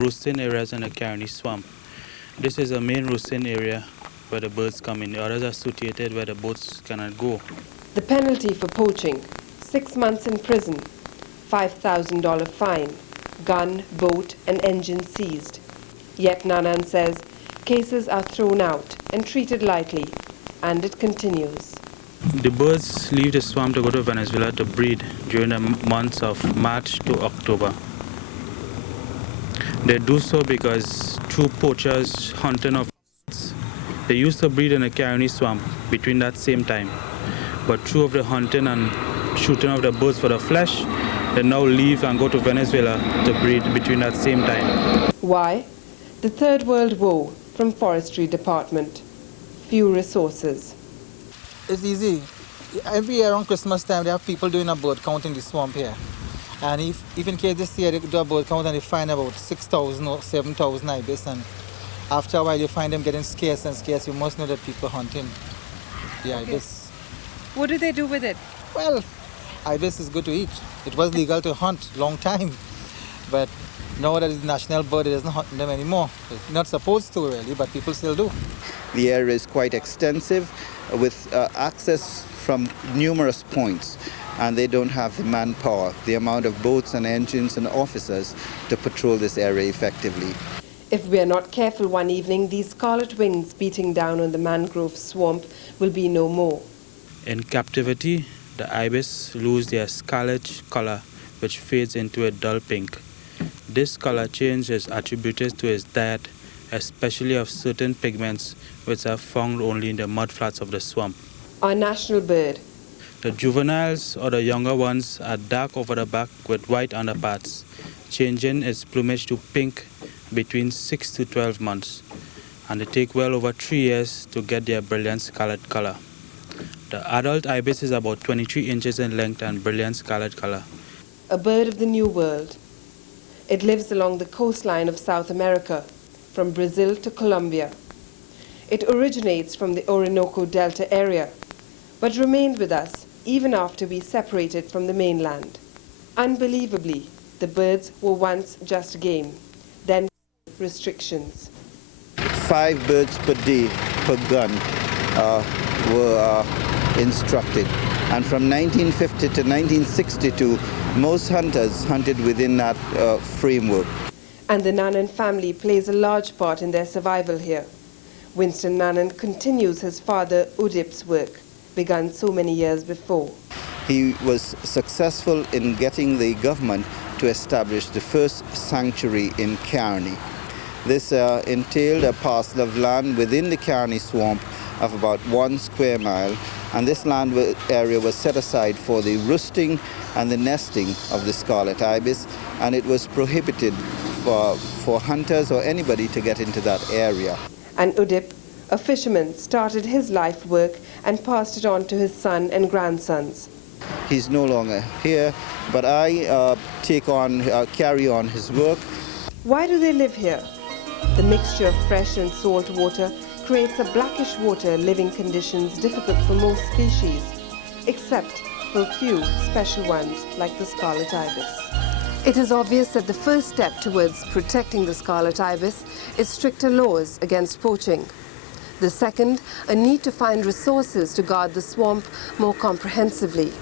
roosting areas in the Carney swamp. This is a main roosting area where the birds come in. The others are situated where the boats cannot go. The penalty for poaching, 6 months in prison, $5,000 fine, gun, boat and engine seized. Yet Nanan says cases are thrown out and treated lightly, and it continues. The birds leave the swamp to go to Venezuela to breed during the months of March to October. They do so because through poachers hunting of birds, they used to breed in the Carney swamp between that same time. But through of the hunting and shooting of the birds for the flesh, they now leave and go to Venezuela to breed between that same time. Why? The Third World War from Forestry Department. Few resources. It's easy. Every year around Christmas time, they have people doing a bird count in the swamp here. And if in case this year they do a bird count and they find about 6,000 or 7,000 ibis, and after a while you find them getting scarce and scarce, you must know that people hunting the ibis. What do they do with it? Well, ibis is good to eat. It was legal to hunt long time, but now that it's national bird, it doesn't hunt them anymore. It's not supposed to really, but people still do. The area is quite extensive with access from numerous points, and they don't have the manpower, the amount of boats and engines and officers to patrol this area effectively. If we are not careful one evening, these scarlet wings beating down on the mangrove swamp will be no more. In captivity, the ibis lose their scarlet color, which fades into a dull pink. This color change is attributed to its diet, especially of certain pigments which are found only in the mudflats of the swamp. Our national bird. The juveniles or the younger ones are dark over the back with white underparts, changing its plumage to pink between 6 to 12 months, and they take well over 3 years to get their brilliant scarlet color. The adult ibis is about 23 inches in length and brilliant scarlet color. A bird of the New World. It lives along the coastline of South America, from Brazil to Colombia. It originates from the Orinoco Delta area, but remained with us even after we separated from the mainland. Unbelievably, the birds were once just game, then restrictions. 5 birds per day per gun were instructed. And from 1950 to 1962, most hunters hunted within that framework. And the Nanan family plays a large part in their survival here. Winston Nanan continues his father Udip's work, begun so many years before. He was successful in getting the government to establish the first sanctuary in Carney. This entailed a parcel of land within the Carney swamp of about 1 square mile, and this land area was set aside for the roosting and the nesting of the scarlet ibis, and it was prohibited for hunters or anybody to get into that area. And Udip, a fisherman, started his life work and passed it on to his son and grandsons. He's no longer here, but I carry on his work. Why do they live here? The mixture of fresh and salt water creates a blackish water living conditions difficult for most species, except for a few special ones like the scarlet ibis. It is obvious that the first step towards protecting the scarlet ibis is stricter laws against poaching. The second, a need to find resources to guard the swamp more comprehensively.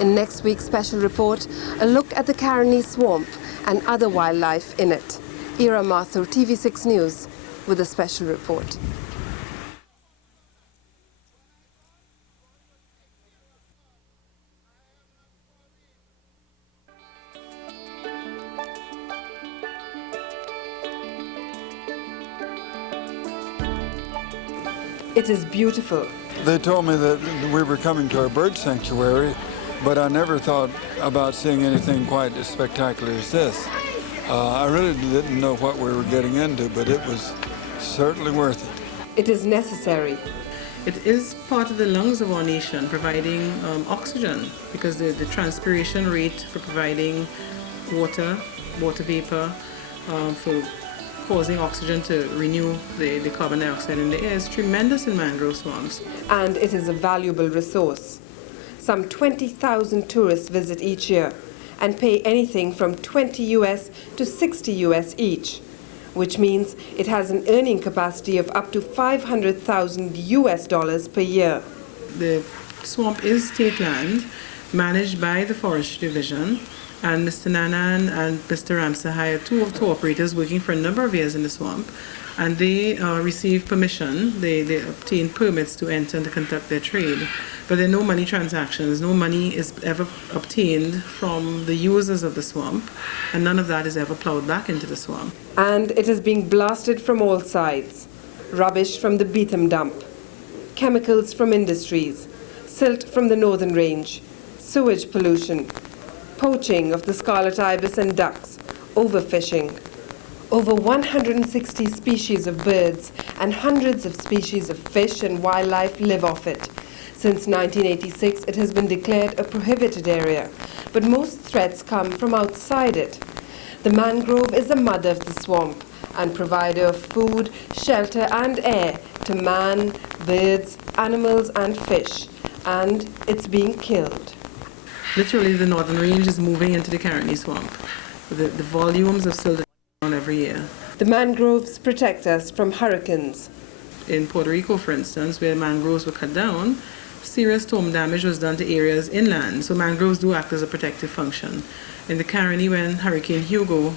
In next week's special report, a look at the Carney swamp and other wildlife in it. Ira Mathur, TV6 News, with a special report. It is beautiful. They told me that we were coming to a bird sanctuary, but I never thought about seeing anything quite as spectacular as this. I really didn't know what we were getting into, but it was certainly worth it. It is necessary. It is part of the lungs of our nation, providing oxygen, because the transpiration rate for providing water vapor, for causing oxygen to renew the carbon dioxide in the air is tremendous in mangrove swamps. And it is a valuable resource. Some 20,000 tourists visit each year and pay anything from $20 US to $60 US each which means it has an earning capacity of up to $500,000 per year. The swamp is state land managed by the Forestry Division, and Mr. Nanan and Mr. Ramsey hired two operators working for a number of years in the swamp, and they received permission, they obtained permits to enter and to conduct their trade. But there are no money transactions, no money is ever obtained from the users of the swamp, and none of that is ever plowed back into the swamp. And it is being blasted from all sides. Rubbish from the Beetham dump, chemicals from industries, silt from the northern range, sewage pollution, poaching of the scarlet ibis and ducks, overfishing. Over 160 species of birds and hundreds of species of fish and wildlife live off it. Since 1986, it has been declared a prohibited area, but most threats come from outside it. The mangrove is the mother of the swamp and provider of food, shelter and air to man, birds, animals and fish, and it's being killed. Literally, the northern range is moving into the Caroni swamp. The volumes of silt down every year. The mangroves protect us from hurricanes. In Puerto Rico, for instance, where mangroves were cut down, serious storm damage was done to areas inland, so mangroves do act as a protective function. In the Caroni, when Hurricane Hugo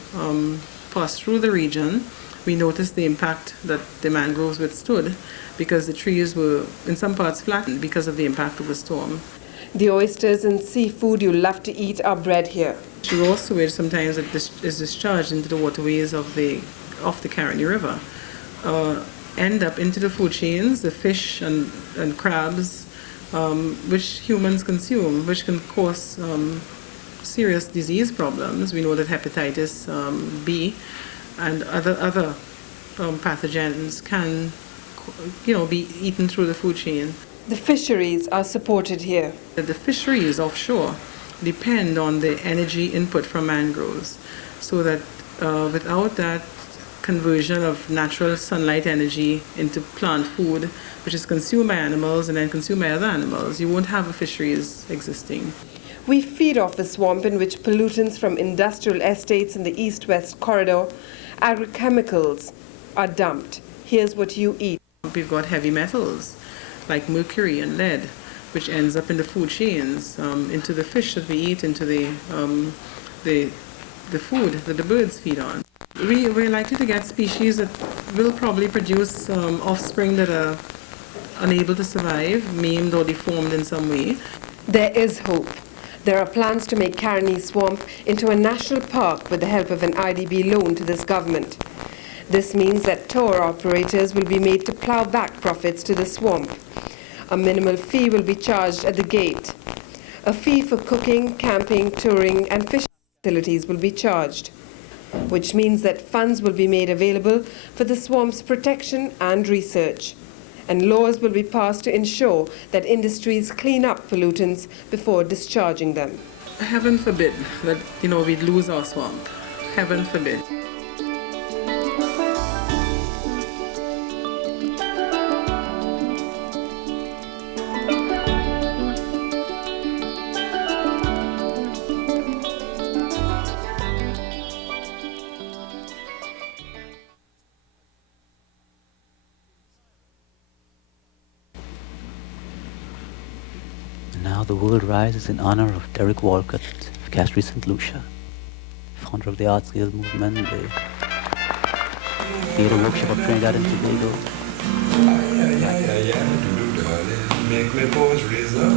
passed through the region, we noticed the impact that the mangroves withstood because the trees were, in some parts, flattened because of the impact of the storm. The oysters and seafood you love to eat are bred here. Raw sewage sometimes is discharged into the waterways of the Caroni River, end up into the food chains, the fish and crabs, which humans consume, which can cause serious disease problems. We know that hepatitis B and other pathogens can, be eaten through the food chain. The fisheries are supported here. The fisheries offshore depend on the energy input from mangroves, so that without that conversion of natural sunlight energy into plant food, which is consumed by animals and then consumed by other animals, you won't have fisheries existing. We feed off the swamp in which pollutants from industrial estates in the east-west corridor, agrochemicals, are dumped. Here's what you eat. We've got heavy metals like mercury and lead, which ends up in the food chains, into the fish that we eat, into the food that the birds feed on. We're likely to get species that will probably produce offspring that are unable to survive, maimed or deformed in some way. There is hope. There are plans to make Caroni Swamp into a national park with the help of an IDB loan to this government. This means that tour operators will be made to plow back profits to the swamp. A minimal fee will be charged at the gate. A fee for cooking, camping, touring and fishing facilities will be charged, which means that funds will be made available for the swamp's protection and research. And laws will be passed to ensure that industries clean up pollutants before discharging them. Heaven forbid that, we'd lose our swamp. Heaven forbid. Now the world rises in honor of Derek Walcott of Castries St. Lucia, founder of the Arts Guild movement, the Theatre Workshop of Trinidad and Tobago. Make me pose razor.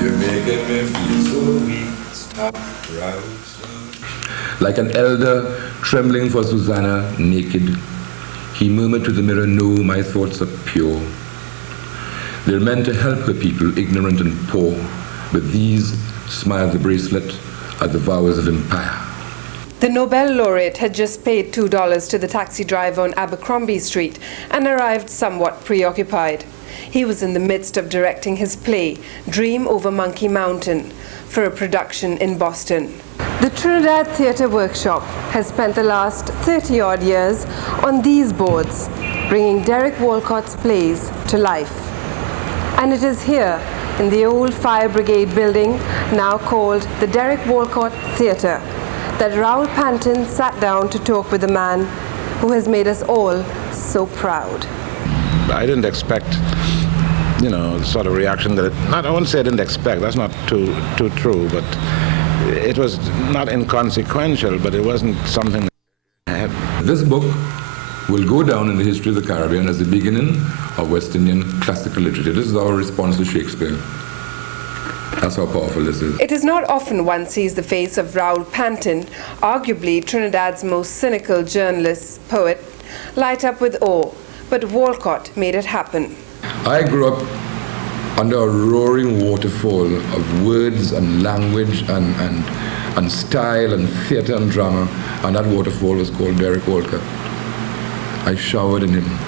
You're making me feel so weak. Stop, rouse. Like an elder trembling for Susanna, naked, he murmured to the mirror, "No, my thoughts are pure. They're meant to help the people, ignorant and poor, but these," smiled the bracelet, "are the vows of empire." The Nobel laureate had just paid $2 to the taxi driver on Abercrombie Street and arrived somewhat preoccupied. He was in the midst of directing his play, Dream Over Monkey Mountain, for a production in Boston. The Trinidad Theatre Workshop has spent the last 30-odd years on these boards, bringing Derek Walcott's plays to life. And it is here, in the old Fire Brigade building, now called the Derek Walcott Theatre, that Raoul Panton sat down to talk with the man who has made us all so proud. I didn't expect, sort of reaction that I won't say I didn't expect, that's not too true, but it was not inconsequential, but it wasn't something that I had. This book will go down in the history of the Caribbean as the beginning of West Indian classical literature. This is our response to Shakespeare. That's how powerful this is. It is not often one sees the face of Raoul Pantin, arguably Trinidad's most cynical journalist, poet, light up with awe, but Walcott made it happen. I grew up under a roaring waterfall of words and language and style and theatre and drama, and that waterfall was called Derek Walcott. I showered in him.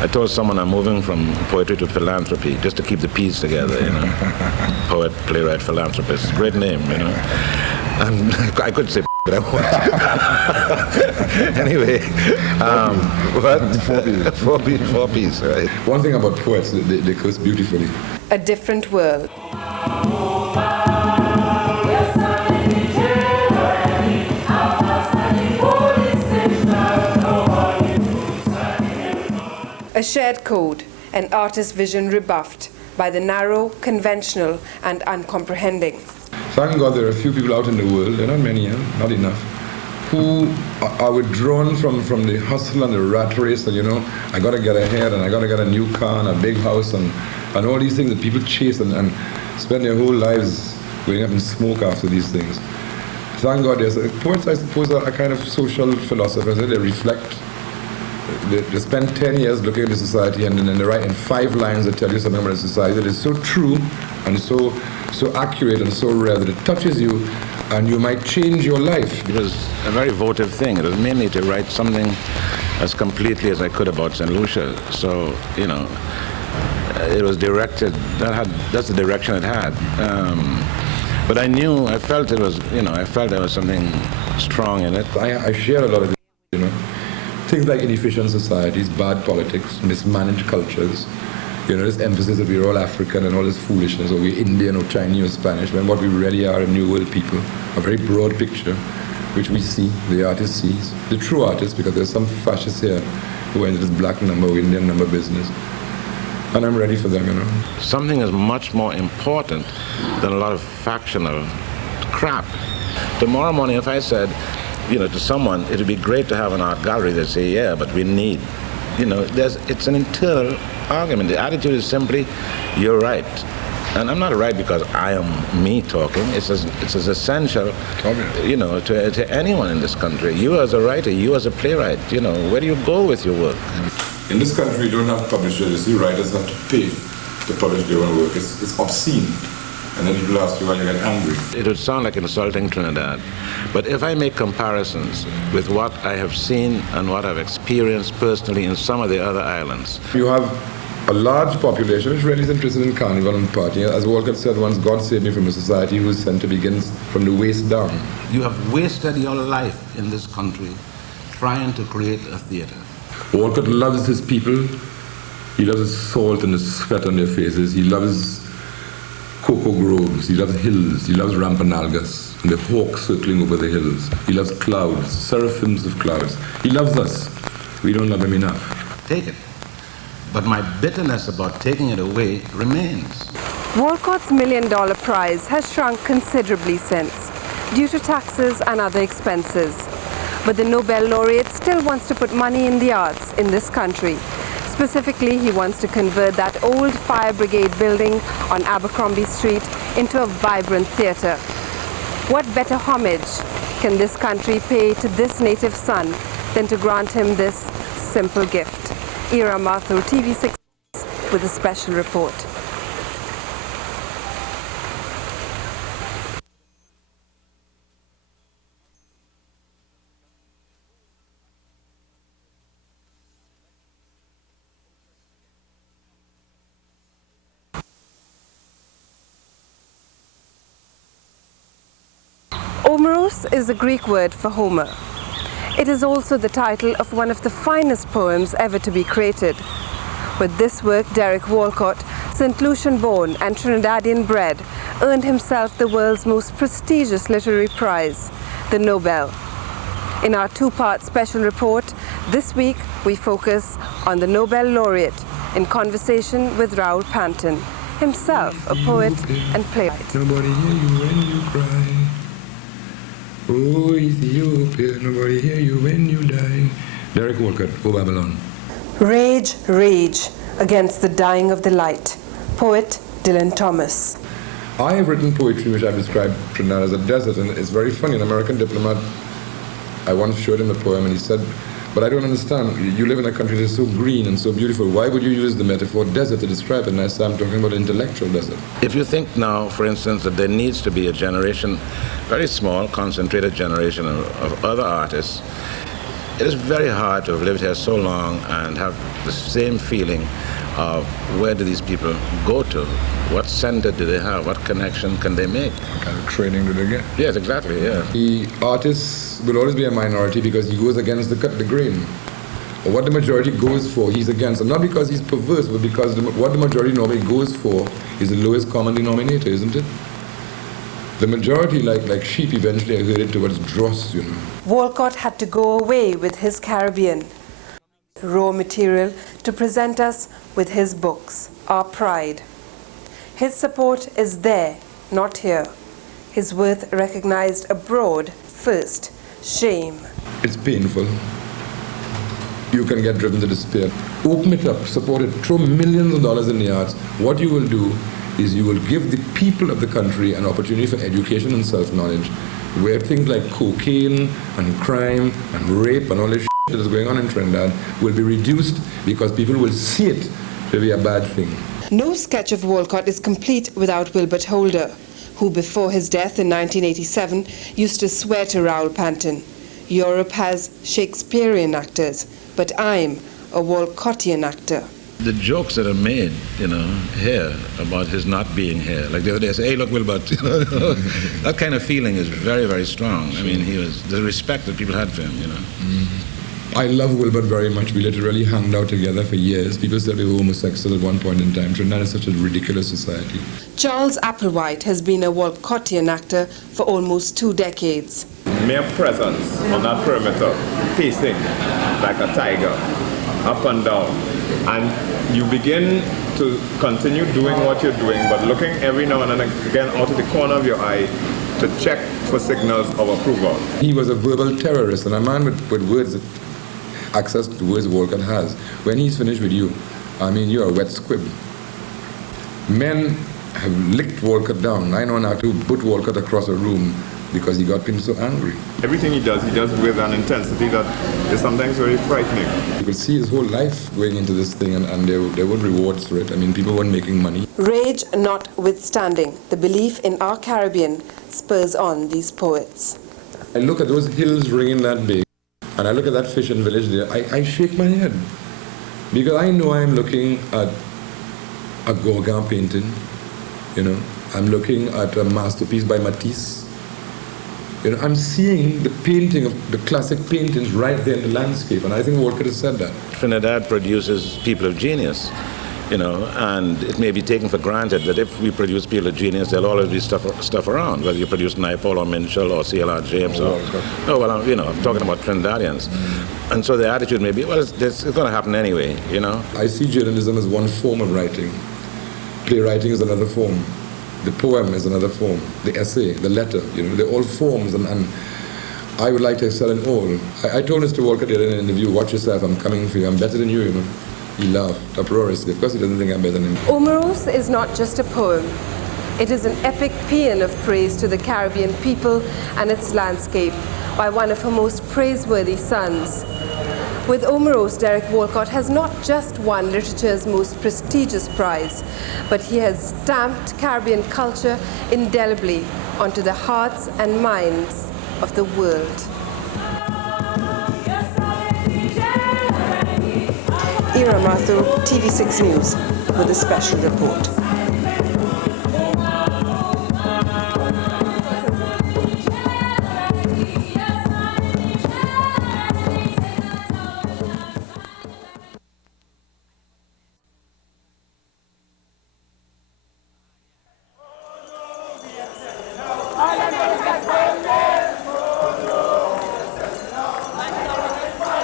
I told someone I'm moving from poetry to philanthropy, just to keep the P's together, Poet, playwright, philanthropist. Great name, And I could say but I won't. Anyway, four P's, right? One thing about poets, they curse beautifully. A different world. A shared code, an artist's vision rebuffed by the narrow, conventional, and uncomprehending. Thank God there are a few people out in the world, there are not many, not enough, who are withdrawn from the hustle and the rat race, and I got to get ahead, and I got to get a new car and a big house, and all these things that people chase and spend their whole lives going up and smoke after these things. Thank God there's poets, I suppose, are a kind of social philosophers. They reflect. They spend 10 years looking at the society, and then they write in 5 lines that tell you something about the society that is so true and so accurate and so rare that it touches you, and you might change your life. It was a very votive thing. It was mainly to write something as completely as I could about St. Lucia. So, it was directed. That's the direction it had. But I felt it was, I felt there was something strong in it. I share a lot of things like inefficient societies, bad politics, mismanaged cultures, this emphasis that we're all African and all this foolishness, or we're Indian or Chinese or Spanish, when what we really are New World people, a very broad picture, which we see, the artist sees, the true artist, because there's some fascists here who are into this black number or Indian number business. And I'm ready for them, Something is much more important than a lot of factional crap. Tomorrow morning, if I said, to someone, it would be great to have an art gallery, they'd say, yeah, but we need, it's an internal argument. The attitude is simply, you're right. And I'm not right because I am me talking. It's as essential, to anyone in this country. You as a writer, you as a playwright, where do you go with your work? In this country, we don't have publishers. You see, writers have to pay to publish their own work. It's obscene. And then people ask you why you get angry. It would sound like insulting Trinidad, but if I make comparisons with what I have seen and what I've experienced personally in some of the other islands. You have a large population which really is interested in carnival and partying. As Walcott said once, God saved me from a society whose center begins from the waist down. You have wasted your life in this country trying to create a theater. Walcott loves his people. He loves the salt and the sweat on their faces. He loves cocoa groves, he loves hills, he loves Rampanalgas, and the hawks circling over the hills. He loves clouds, seraphims of clouds. He loves us. We don't love him enough. Take it. But my bitterness about taking it away remains. Walcott's $1 million prize has shrunk considerably since, due to taxes and other expenses. But the Nobel laureate still wants to put money in the arts in this country. Specifically, he wants to convert that old fire brigade building on Abercrombie Street into a vibrant theatre. What better homage can this country pay to this native son than to grant him this simple gift? Ira Mathur, TV6, with a special report. Omeros is the Greek word for Homer. It is also the title of one of the finest poems ever to be created. With this work, Derek Walcott, St. Lucian born and Trinidadian bred, earned himself the world's most prestigious literary prize, the Nobel. In our 2-part special report, This week, we focus on the Nobel laureate in conversation with Raoul Panton, himself a poet and playwright. Nobody hear you when you cry. Oh, Ethiopia, nobody hear you when you die. Derek Walcott, Oh Babylon. Rage, rage against the dying of the light. Poet Dylan Thomas. I have written poetry which I've described Trinidad as a desert, and it's very funny. An American diplomat, I once showed him a poem, and he said, but I don't understand. You live in a country that's so green and so beautiful. Why would you use the metaphor desert to describe it? And I said, I'm talking about an intellectual desert. If you think now, for instance, that there needs to be a generation, very small, concentrated generation of other artists, it is very hard to have lived here so long and have the same feeling of where do these people go to? What center do they have? What connection can they make? What kind of training do they get? Yes, exactly, yeah. The artist will always be a minority because he goes against the grain. Or what the majority goes for, he's against. And not because he's perverse, but because what the majority normally goes for is the lowest common denominator, isn't it? The majority, like sheep, eventually are headed towards dross, you know. Walcott had to go away with his Caribbean raw material to present us with his books, Our Pride. His support is there, not here. His worth recognized abroad first. Shame. It's painful. You can get driven to despair. Open it up, support it, throw millions of dollars in the arts. What you will do is you will give the people of the country an opportunity for education and self-knowledge, where things like cocaine and crime and rape and all this shit that is going on in Trinidad will be reduced because people will see it to be a bad thing. No sketch of Walcott is complete without Wilbert Holder, who before his death in 1987 used to swear to Raoul Panton, "Europe has Shakespearean actors, but I'm a Walcottian actor." The jokes that are made, here about his not being here, like the other day I say, hey, look, Wilbert, that kind of feeling is very, very strong. I mean, the respect that people had for him, I love Wilbert very much. We literally hung out together for years. People said we were homosexuals at one point in time. Trinidad is such a ridiculous society. Charles Applewhite has been a Walcottian actor for almost 2 decades. Mere presence on that perimeter, pacing like a tiger, up and down. And you begin to continue doing what you're doing, but looking every now and again out of the corner of your eye to check for signals of approval. He was a verbal terrorist, and a man with words, access to words Walcott has. When he's finished with you, I mean, you're a wet squib. Men have licked Walcott down. I know now to put Walcott across a room because he got him so angry. Everything he does with an intensity that is sometimes very frightening. You could see his whole life going into this thing, and there were rewards for it. I mean, people weren't making money. Rage notwithstanding, the belief in our Caribbean spurs on these poets. I look at those hills ringing that big, and I look at that fishing village there, I shake my head. Because I know I'm looking at a Gauguin painting, I'm looking at a masterpiece by Matisse. I'm seeing the painting of the classic paintings right there in the landscape, and I think Walcott has said that. Trinidad produces people of genius, and it may be taken for granted that if we produce people of genius, there'll always be stuff around, whether you produce Naipaul or Minshall or C.L.R. James I'm talking about Trinidadians. And so the attitude may be, well, it's going to happen anyway, I see journalism as one form of writing. Playwriting is another form. The poem is another form. The essay, the letter, they're all forms, and I would like to excel in all. I told Mr. Walcott in an interview, watch yourself, I'm coming for you, I'm better than you, He laughed uproariously. Of course he doesn't think I'm better than him. Omeros is not just a poem. It is an epic paean of praise to the Caribbean people and its landscape by one of her most praiseworthy sons. With Omeros, Derek Walcott has not just won literature's most prestigious prize, but he has stamped Caribbean culture indelibly onto the hearts and minds of the world. Ira Mathur, TV6 News, with a special report.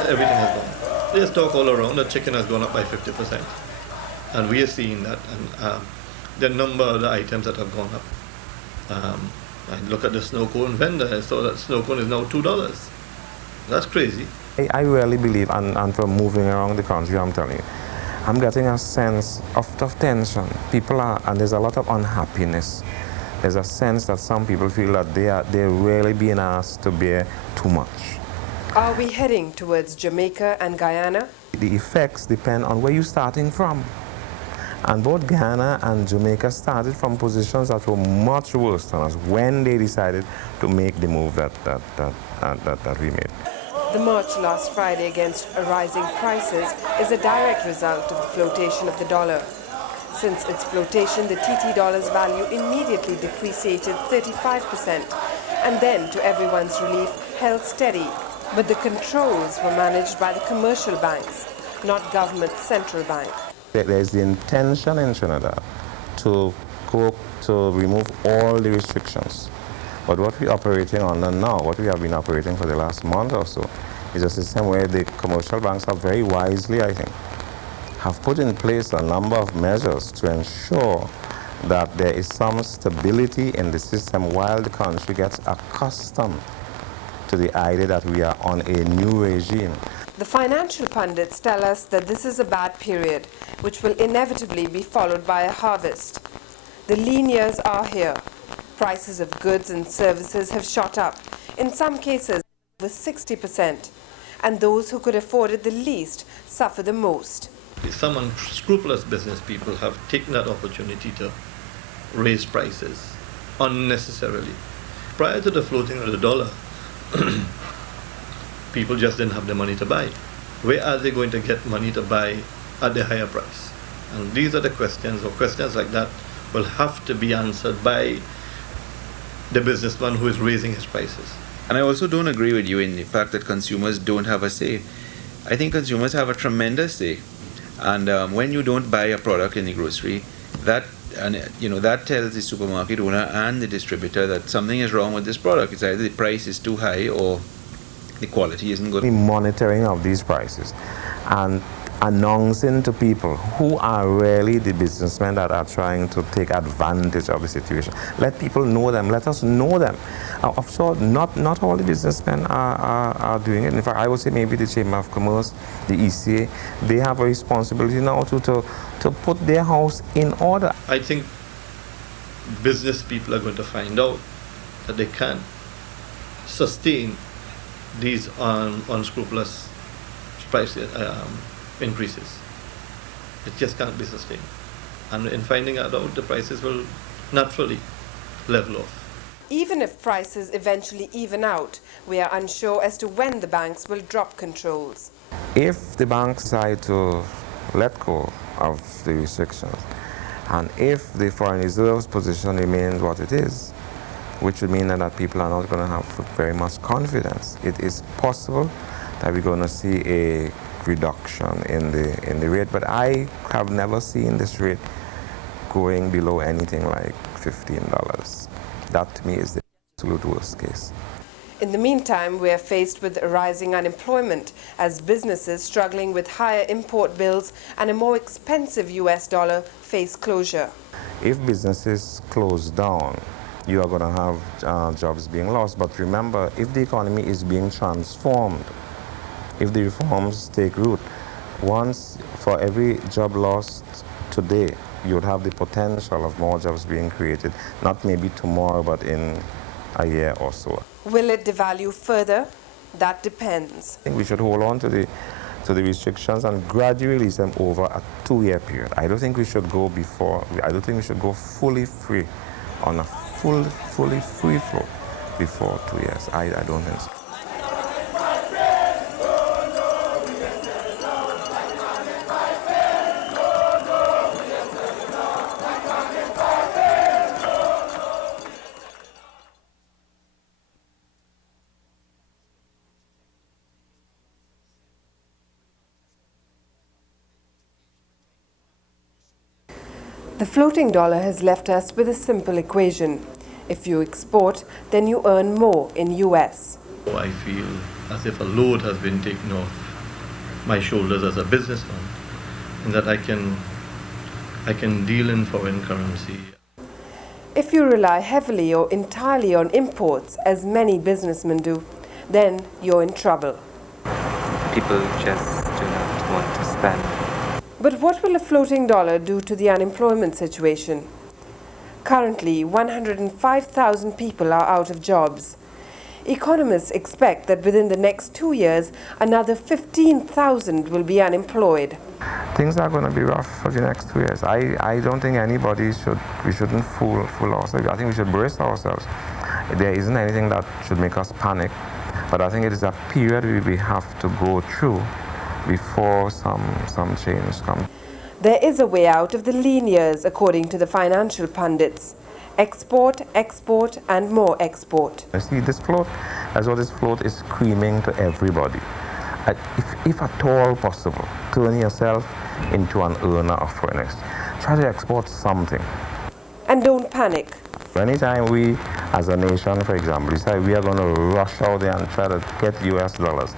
Everything is done. there's talk all around that chicken has gone up by 50%. And we are seeing that. And the number of the items that have gone up. I look at the snow cone vendor, I saw that snow cone is now $2. That's crazy. I really believe, and from moving around the country, I'm telling you, I'm getting a sense of tension. People are, and there's a lot of unhappiness. There's a sense that some people feel that they're really being asked to bear too much. Are we heading towards Jamaica and Guyana? The effects depend on where you're starting from. And both Guyana and Jamaica started from positions that were much worse than us when they decided to make the move that we made. The march last Friday against rising prices is a direct result of the flotation of the dollar. Since its flotation, the TT dollar's value immediately depreciated 35% and then, to everyone's relief, held steady. But the controls were managed by the commercial banks, not government's central bank. There's the intention in Trinidad to remove all the restrictions. But what we're operating under now, what we have been operating for the last month or so, is a system where the commercial banks have very wisely, I think, have put in place a number of measures to ensure that there is some stability in the system while the country gets accustomed to the idea that we are on a new regime. The financial pundits tell us that this is a bad period, which will inevitably be followed by a harvest. The lean years are here. Prices of goods and services have shot up, in some cases over 60%, and those who could afford it the least suffer the most. Some unscrupulous business people have taken that opportunity to raise prices unnecessarily. Prior to the floating of the dollar, people just didn't have the money to buy. Where are they going to get money to buy at the higher price? And these are the questions, or questions like that will have to be answered by the businessman who is raising his prices. And I also don't agree with you in the fact that consumers don't have a say. I think consumers have a tremendous say. And when you don't buy a product in the grocery, that tells the supermarket owner and the distributor that something is wrong with this product. It's either the price is too high or the quality isn't good. The monitoring of these prices and announcing to people who are really the businessmen that are trying to take advantage of the situation. Let people know them. Let us know them. Of course, not all the businessmen are doing it. In fact, I would say maybe the Chamber of Commerce, the ECA, they have a responsibility now to put their house in order. I think business people are going to find out that they can sustain these unscrupulous price increases. It just can't be sustained. And in finding that out, the prices will naturally level off. Even if prices eventually even out, we are unsure as to when the banks will drop controls. If the banks decide to let go of the restrictions, and if the foreign reserves position remains what it is, which would mean that people are not going to have very much confidence, it is possible that we're going to see a reduction in the rate. But I have never seen this rate going below anything like $15. That to me is the absolute worst case. In the meantime, we are faced with rising unemployment as businesses struggling with higher import bills and a more expensive US dollar face closure. If businesses close down, you are going to have jobs being lost. But remember, if the economy is being transformed, if the reforms take root, once for every job lost today, you would have the potential of more jobs being created, not maybe tomorrow, but in a year or so. Will it devalue further? That depends. I think we should hold on to the restrictions and gradually release them over a 2-year period. I don't think we should go fully free on a fully free flow before 2 years. I don't think so. The floating dollar has left us with a simple equation. If you export, then you earn more in US. I feel as if a load has been taken off my shoulders as a businessman, and that I can deal in foreign currency. If you rely heavily or entirely on imports, as many businessmen do, then you're in trouble. People just do not want to spend. But what will a floating dollar do to the unemployment situation? Currently, 105,000 people are out of jobs. Economists expect that within the next 2 years, another 15,000 will be unemployed. Things are going to be rough for the next 2 years. I don't think we shouldn't fool ourselves. I think we should brace ourselves. There isn't anything that should make us panic, but I think it is a period we have to go through before some change comes. There is a way out of the lean years, according to the financial pundits. Export, export, and more export. You see, this float is screaming to everybody. If at all possible, turn yourself into an earner of foreign exchange. Try to export something. And don't panic. Anytime we, as a nation, for example, decide we are going to rush out there and try to get US dollars,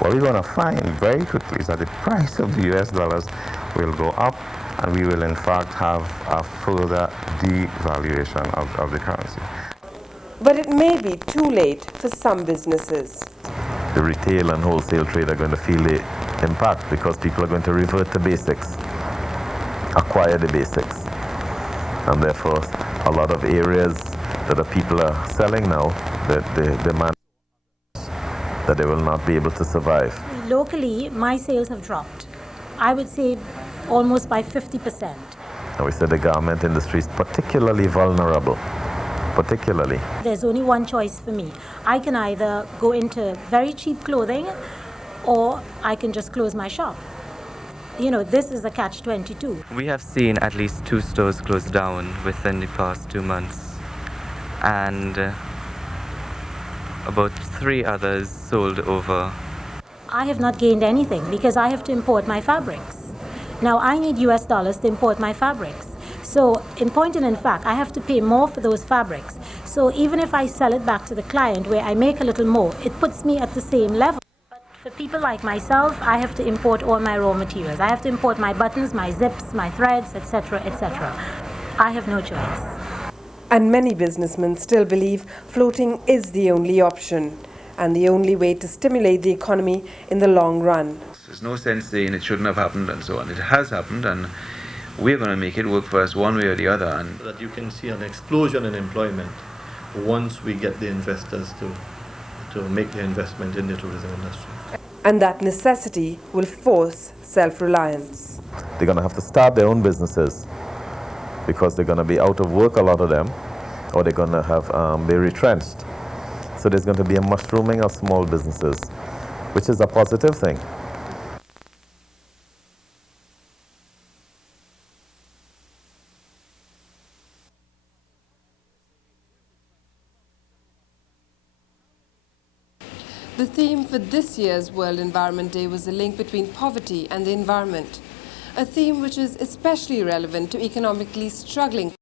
what we're going to find very quickly is that the price of the US dollars will go up, and we will in fact have a further devaluation of the currency. But it may be too late for some businesses. The retail and wholesale trade are going to feel the impact because people are going to revert to basics, acquire the basics. And therefore, a lot of areas that the people are selling now, the demand that they will not be able to survive. Locally, my sales have dropped. I would say almost by 50%. And we said the garment industry is particularly vulnerable. Particularly. There's only one choice for me. I can either go into very cheap clothing or I can just close my shop. You know, this is a catch-22. We have seen at least 2 stores close down within the past 2 months, and about 3 others sold over. I have not gained anything because I have to import my fabrics. Now I need US dollars to import my fabrics. So in point and in fact, I have to pay more for those fabrics. So even if I sell it back to the client where I make a little more, it puts me at the same level. But for people like myself, I have to import all my raw materials. I have to import my buttons, my zips, my threads, etc., etc. I have no choice. And many businessmen still believe floating is the only option and the only way to stimulate the economy in the long run. There's no sense saying it shouldn't have happened and so on. It has happened, and we're going to make it work for us one way or the other. And that you can see an explosion in employment once we get the investors to make the investment in the tourism industry. And that necessity will force self-reliance. They're going to have to start their own businesses because they're going to be out of work, a lot of them, or they're going to have be retrenched. So there's going to be a mushrooming of small businesses, which is a positive thing. The theme for this year's World Environment Day was the link between poverty and the environment, a theme which is especially relevant to economically struggling